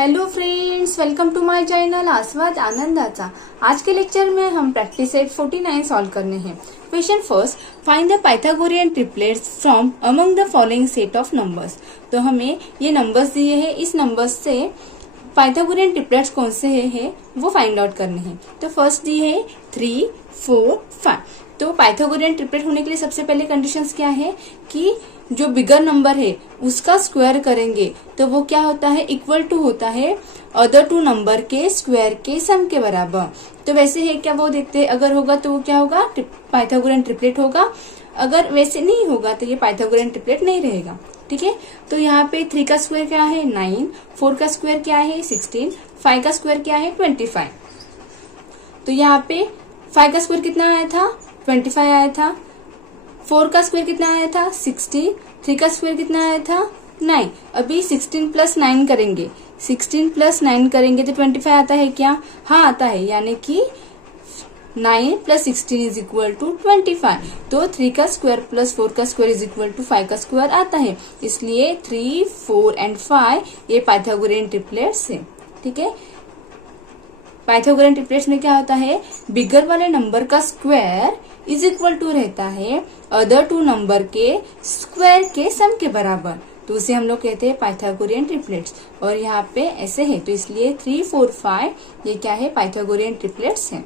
Hello friends, welcome to my channel Aaswad Anandacha. आज के lecture में हम प्रैक्टिस सेट 49 सॉल्व करने हैं। Question first, find the Pythagorean triplets from among the following set of numbers. तो हमें ये नंबर्स दिए हैं, इस नंबर्स से पाइथागोरियन ट्रिपलेट्स कौन से हैं वो फाइंड आउट करने हैं। तो फर्स्ट दी है 3, 4, 5। तो पाइथागोरियन ट्रिपलेट होने के लिए सबसे पहले कंडीशंस क्या है कि जो बिगर नंबर है उसका स्क्वायर करेंगे तो वो क्या होता है, इक्वल टू होता है अदर टू नंबर के स्क्वायर के सम के बराबर। तो वैसे है क्या वो देखते हैं, अगर होगा तो वो क्या होगा, पाइथागोरियन ट्रिपलेट होगा। अगर वैसे नहीं होगा तो ये पाइथागोरियन ट्रिपलेट नहीं रहेगा। ठीक है, तो यहाँ पे 3 का स्क्वायर क्या है 9, 4 का स्क्वायर क्या है 16, 5 का स्क्वायर क्या है 25। तो यहाँ पे 5 का स्क्वायर कितना आया था 25 आया था, 4 का स्क्वायर कितना आया था 60, 3 का स्क्वायर कितना आया था 9। अभी 16 प्लस 9 करेंगे, 16 प्लस 9 करेंगे तो 25 आता है क्या, हाँ आता है, यानी कि 9 प्लस 16 इज इक्वल टू 25। तो 3 का स्क्वायर प्लस 4 का स्क्वायर इज इक्वल टू 5 का स्क्वायर आता है। इसलिए 3, 4 एंड 5 ये पाइथागोरियन ट्रिपलेट्स है। ठीक है, पाइथागोरियन ट्रिपलेट्स में क्या होता है, बिगर वाले नंबर का स्क्वायर इज इक्वल टू रहता है अदर टू नंबर के स्क्वायर के सम के बराबर। तो उसे हम लोग कहते हैं पाइथागोरियन ट्रिपलेट्स। और यहाँ पे ऐसे है, तो इसलिए 3, 4, 5 ये क्या है, पाइथागोरियन ट्रिपलेट्स है।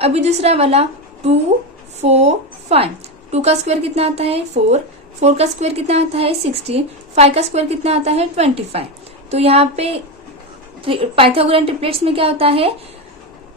अभी दूसरा वाला 2, 4, 5। 2 का स्क्वायर कितना आता है 4, 4 का स्क्वायर कितना आता है 16, 5 का स्क्वायर कितना आता है 25। तो यहाँ पे पाइथागोरियन ट्रिपलेट्स में क्या होता है,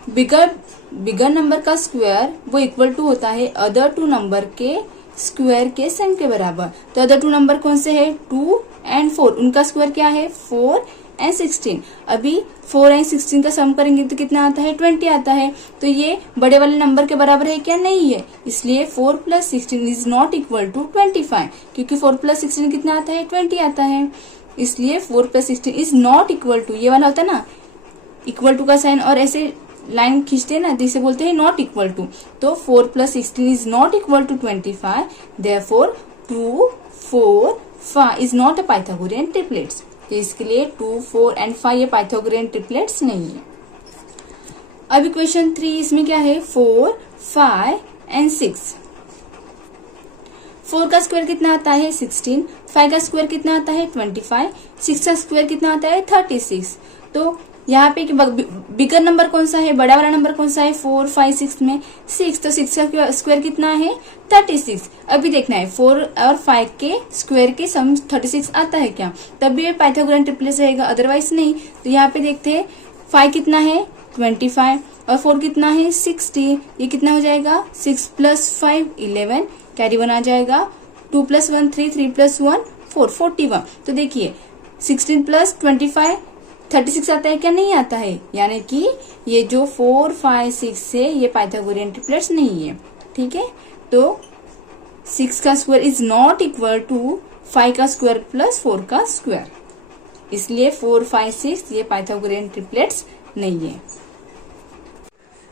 बिगर नंबर का स्क्वायर वो इक्वल टू होता है अदर टू नंबर के स्क्वायर के सम के बराबर। तो अदर टू नंबर कौन से है 2 एंड 4, उनका स्क्वायर क्या है 4 एंड 16। अभी 4 एंड 16 का सम करेंगे तो कितना आता है 20 आता है। तो ये बड़े वाले नंबर के बराबर है क्या, नहीं है। इसलिए 4 plus 16 is not equal to 25, क्योंकि 4 प्लस 16 कितना आता है 20 आता है। इसलिए 4 plus 16 is not equal to, ये वाला होता है ना इक्वल टू का साइन और ऐसे लाइन खींचते हैं ना, जिसे बोलते हैं नॉट इक्वल टू। तो 4 plus 16 is not equal to 25, therefore 2, 4, 5 is not a Pythagorean triplets. तो इसके लिए 2, 4 एंड 5 ये पाइथागोरियन ट्रिपलेट्स नहीं है। अभी क्वेश्चन 3 इसमें क्या है 4, 5 एंड 6। 4 का स्क्वायर कितना आता है 16, 5 का स्क्वायर कितना आता है 25, 6 का स्क्वायर कितना आता है 36। तो यहाँ पे बिगर नंबर कौन सा है, बड़ा वाला नंबर कौन सा है 4, 5, 6 में 6। तो 6 का स्क्वायर कितना है 36। अभी देखना है 4 और 5 के स्क्वायर के सम 36 आता है क्या, तब भी पाइथागोरियन ट्रिपलेट्स रहेगा, अदरवाइज नहीं। तो यहाँ पे देखते हैं 5 कितना है 25 और 4 कितना है 60। ये कितना हो जाएगा 6 प्लस 5 11, कैरी 1 आ जाएगा, 2 प्लस 1 3, 3 प्लस 1 4, 41। तो देखिए 16 प्लस 25 36 आता है क्या, नहीं आता है। यानी कि ये जो 4, 5, 6 है ये पाइथागोरियन ट्रिपलेट्स नहीं है। ठीक है, तो 6 का square is not equal to 5 का स्क्वायर प्लस 4 का स्क्वायर। इसलिए 4, 5, 6 ये पाइथागोरियन ट्रिपलेट्स नहीं है।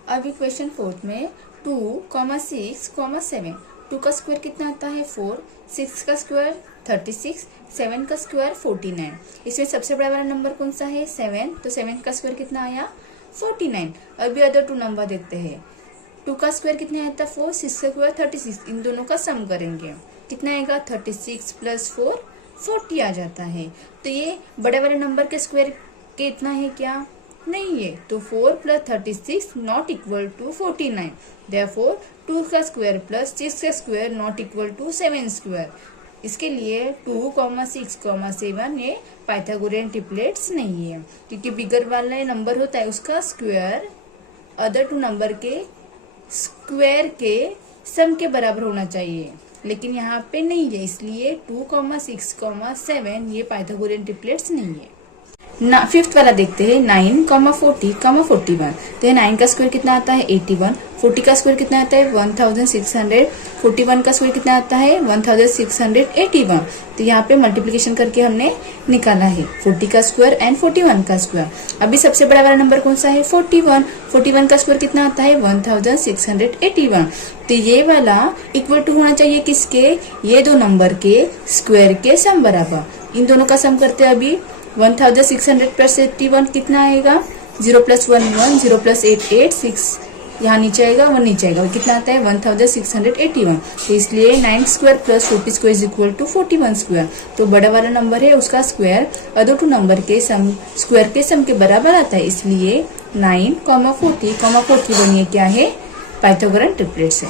अभी क्वेश्चन 4 में 2, 6, 7। 2 का स्क्वायर कितना आता है 4, 6 का स्क्वायर 36, 7 का स्क्वायर 49। इसमें सबसे बड़ा वाला नंबर कौन सा है 7, तो 7 का स्क्वायर कितना आया 49। अभी अदर टू नंबर देखते हैं। 2 का स्क्वायर कितना आया था 4, 6 का स्क्वायर 36, इन दोनों का सम करेंगे कितना आएगा 36 प्लस 4 40 आ जाता है। तो ये बड़े वाले नंबर के स्क्वायर के इतना है क्या, नहीं है। तो 4 plus 36 not equal to 49, therefore 2 का स्क्वायर प्लस 6 का square not equal to 7 square. इसके लिए 2, 6, 7 ये पाइथागोरियन ट्रिपलेट्स नहीं है, क्योंकि बिगर वाला नंबर होता है उसका स्क्वायर अदर टू नंबर के स्क्वायर के सम के बराबर होना चाहिए, लेकिन यहाँ पे नहीं है। इसलिए 2, 6, 7 ये पाइथागोरियन ट्रिपलेट्स नहीं है ना। 5th वाला देखते हैं 9, 40, 41। तो 9 का स्क्वायर कितना आता है 81, 40 का स्क्वायर कितना आता है 1600, 41 का स्क्वायर कितना आता है 1681। तो यहाँ पे मल्टीप्लिकेशन करके हमने निकाला है 40 का स्क्वायर एंड 41 का स्क्वायर। अभी सबसे बड़ा वाला नंबर कौन सा है 41, 41 का स्क्वायर कितना आता है 1681। तो ये वाला इक्वल टू होना चाहिए किसके, ये दो नंबर के स्क्वायर के सम बराबर। इन दोनों का सम करते हैं अभी 1600 प्लस 81 कितना आएगा, 0 + 1 1, 0 + 8 8 6, यहाँ नीचे आएगा 1 नीचे आएगा, कितना आता है 1681। तो इसलिए 9 square plus 40 square is equal to 41 square. तो बड़ा वाला नंबर है उसका स्क्वायर अदर टू नंबर के सम स्क्वायर के सम के बराबर आता है, इसलिए 9, 40, 40 बनिए क्या है, पाइथागोरन ट्रिपलेट्स है।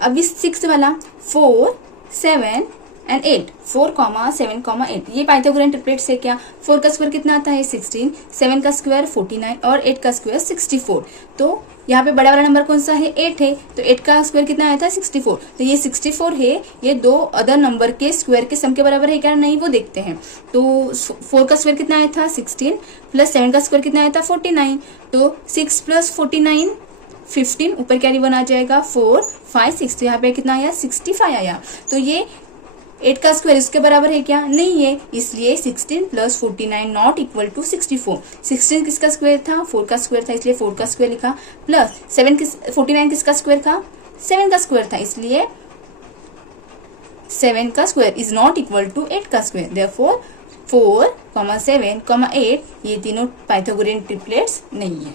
अभी 6 वाला 4, 7 एंड 8, 4, 7, 8 ये पाइथागोरन ट्रिपलेट्स है क्या। 4 का स्क्वायर कितना आता है 16, 7 का स्क्वायर 49 और 8 का स्क्वायर 64। तो यहाँ पे बड़ा वाला नंबर कौन सा है, 8 है, तो 8 का स्क्वायर कितना आया था 64। तो ये 64 है, ये दो अदर नंबर के स्क्वायर के सम के बराबर है क्या, नहीं वो देखते हैं। तो 4 का स्क्वायर कितना आया था 16 प्लस 7 का स्क्वायर कितना आया था 49। तो 6 + 49 15, ऊपर कैरी 1 आ जाएगा 4, 5, 6, तो यहाँ पे कितना आया 65 आया। तो ये 8 का स्क्वायर इसके बराबर है क्या, नहीं है, इसलिए 16 + 49 नॉट इक्वल टू 64। 16 किसका स्क्वायर था, 4 का स्क्वायर था, इसलिए 4 का स्क्वायर लिखा, प्लस 49 किसका स्क्वायर था, 7 का स्क्वायर था, इसलिए 7 का square is not equal to 8 का स्क्वायर। देयरफॉर 4, 7, 8 ये तीनों पाइथागोरियन ट्रिपलेट्स नहीं है।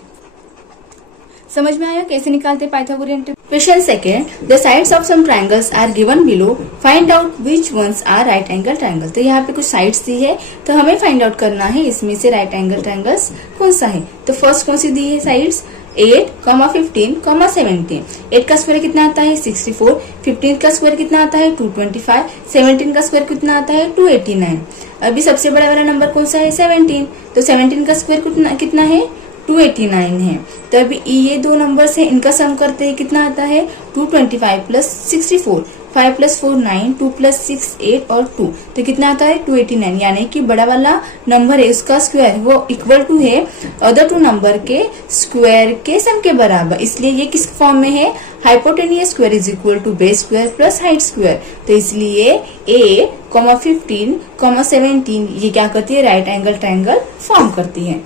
समझ में आया कैसे निकालते Pythagorean triplets. Question second, the sides of some triangles are given below, find out which ones are right angle triangle. तो यहाँ पे कुछ साइड्स दी है, तो हमें फाइंड आउट करना है इसमें से राइट एंगल ट्रायंगल्स कौन सा है। तो फर्स्ट कौन सी दी है साइड्स, 8, 15, 17। 8 का स्क्वायर कितना आता है 64, 15 का स्क्वायर कितना आता है 225, 17 का स्क्वायर कितना आता है 289। अभी सबसे बड़ा वाला नंबर कौन सा है 17, तो 17 का स्क्वायर कितना है 289 है। तो अभी ये दो नंबर्स है, इनका सम करते हैं, कितना आता है 225 + 64, 5 + 4 9, 2 + 6 8 और 2, तो कितना आता है 289। यानी कि बड़ा वाला नंबर है उसका स्क्वायर वो इक्वल टू है अदर टू नंबर के स्क्वायर के सम के बराबर, इसलिए ये किस फॉर्म में है, hypotenuse square is equal to base square plus height square. तो इसलिए 8, 15, 17 ये क्या करती है, राइट एंगल ट्रायंगल फॉर्म करती है।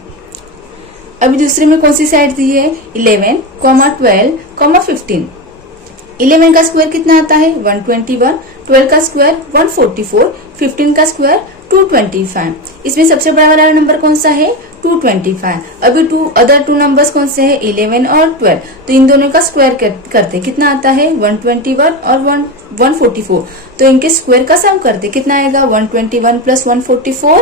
अभी दूसरे में कौन सी साइड दी है, 11, 12, 15। 11 का स्क्वायर कितना आता है 121, 12 का स्क्वायर 144, 15 का स्क्वायर 225। इसमें सबसे बड़ा वाला नंबर कौन सा है 225। अभी अदर टू नंबर्स कौन से है 11 और 12, तो इन दोनों का स्क्वायर करते कितना आता है 121 और 144, तो इनके स्क्वायर का सम करते कितना आएगा 121 + 144,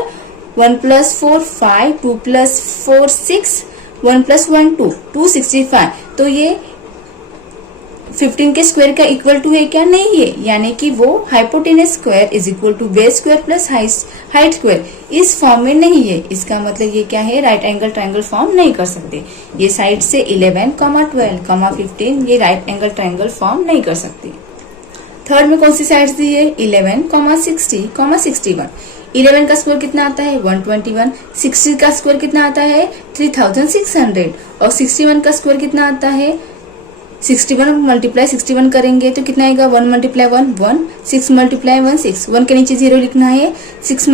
1 + 4 5, 2 + 4 6, 1 + 1 2, 265। तो ये 15 के स्क्वायर का इक्वल टू है क्या, नहीं है, यानी कि वो hypotenuse square is equal to base square plus height square इस फॉर्म में नहीं है। इसका मतलब ये क्या है, राइट एंगल ट्रायंगल फॉर्म नहीं कर सकते। ये साइड से 11, 12, 15 ये राइट एंगल ट्रायंगल फॉर्म नहीं कर सकते। थर्ड में कौन सी साइड्स दी है 11, 60, 61। 11 का स्क्वायर कितना आता है 121, 60 का स्क्वायर कितना आता है 3600 और 61 का स्क्वायर कितना आता है 61 × 61 करेंगे तो कितना आएगा 1 × 1 1, 6 × 1 6, 1 के नीचे 0 लिखना है, 6 ×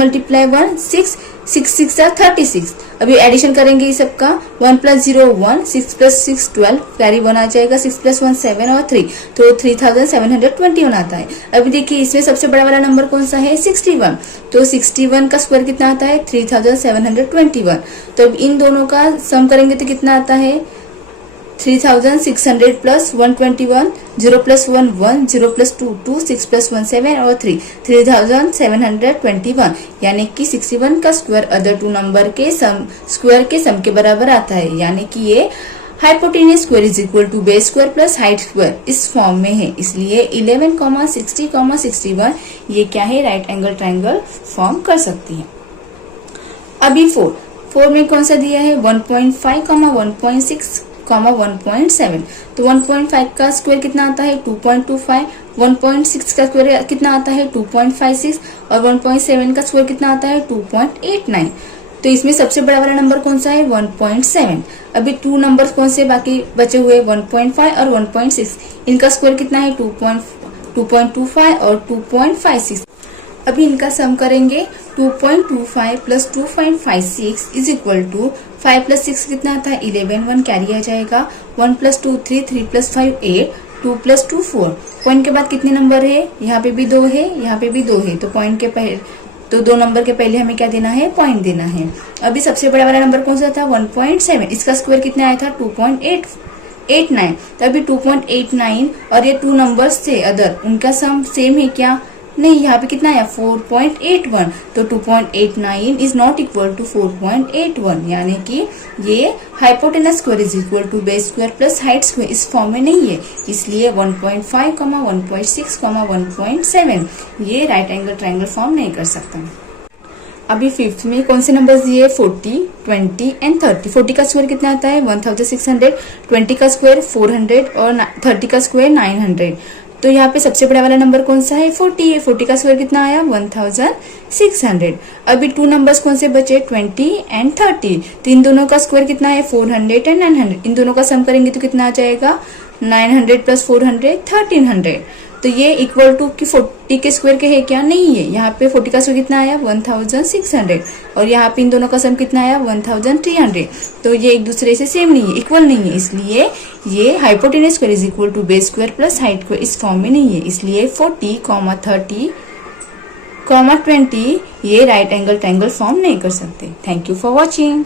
1 6, 6 6 36। अभी एडिशन करेंगे इस सबका 1 + 0 1, 6 + 6 12, कैरी 1 आ जाएगा, 6 + 1 7 और 3, तो 3721 आता है। अभी देखिए इसमें सबसे बड़ा वाला नंबर कौन सा है 61, तो 61 का स्क्वायर कितना आता है 3721। तो अब इन दोनों का सम करेंगे तो कितना आता है 3600 + 121, 0 + 1 1, 0 + 2 2, 6 + 1 7 और 3, 3721। यानी कि 61 का स्क्वायर अदर टू नंबर के स्क्वायर के सम के बराबर आता है, यानी कि ये hypotenuse square is equal to base square plus height square इस फॉर्म में है। इसलिए 11, 60, 61 ये क्या है, राइट एंगल ट्रायंगल फॉर्म कर सकती है। अभी 4 में कौन सा दिया है 1.5, 1.6, 1.7। तो 1.5 का स्क्वायर कितना आता है 2.25, 1.6 का स्क्वायर कितना आता है 2.56 और 1.7 का स्क्वायर कितना आता है 2.89। तो इसमें सबसे बड़ा वाला नंबर कौन सा है 1.7। अभी 2 नंबर्स कौन से बाकी बचे हुए 1.5 और 1.6, इनका स्क्वायर कितना है 2.25 और 2.56। अभी इनका सम करेंगे 2.25 + 2.56 इज इक्वल टू 5 + 6 कितना आता है 11, 1 कैरी आ जाएगा, 1 + 2 3, 3 + 5 8, 2 + 2 4। पॉइंट के बाद कितने नंबर है, यहाँ पे भी 2 है, यहाँ पे भी 2 है, तो पॉइंट के तो 2 नंबर के पहले हमें क्या देना है, पॉइंट देना है। अभी सबसे बड़ा वाला नंबर कौन सा था, 1.7, इसका स्क्वायर कितना आया था 2.89। तो अभी 2.89 और ये 2 नंबर्स थे अदर, उनका सम सेम है क्या, नहीं, यहाँ पे कितना आया 4.81। तो 2.89 इज नॉट इक्वल टू 4.81, यानी कि ये hypotenuse square is equal to base square plus height square इस फॉर्म में नहीं है, इसलिए 1.5, 1.6, 1.7 ये राइट एंगल ट्रायंगल फॉर्म नहीं कर सकता। अभी फिफ्थ में कौन से नंबर्स दिए, 40, 20 एंड 30। 40 का स्क्वायर कितना आता है 1600, 20 का स्क्वायर 400 और 30 का स्क्वायर 900। तो यहाँ पे सबसे बड़ा वाला नंबर कौन सा है, 40 है। 40 का स्क्वायर कितना आया 1600। अभी 2 नंबर्स कौन से बचे, 20 एंड 30। तो इन दोनों का स्क्वायर कितना है 400 एंड 900। इन दोनों का सम करेंगे तो कितना आ जाएगा 900 प्लस 400 1300। तो ये इक्वल टू कि 40 के स्क्वायर के है क्या, नहीं है। यहाँ पे 40 का स्क्वायर कितना आया 1600 और यहाँ पे इन दोनों का सम कितना आया 1300। तो ये एक दूसरे से सेम नहीं है, इक्वल नहीं है, इसलिए ये hypotenuse square is equal to base square plus height square इस फॉर्म में नहीं है, इसलिए 40, 30, 20 ये राइट एंगल ट्रायंगल फॉर्म नहीं कर सकते। Thank you for watching.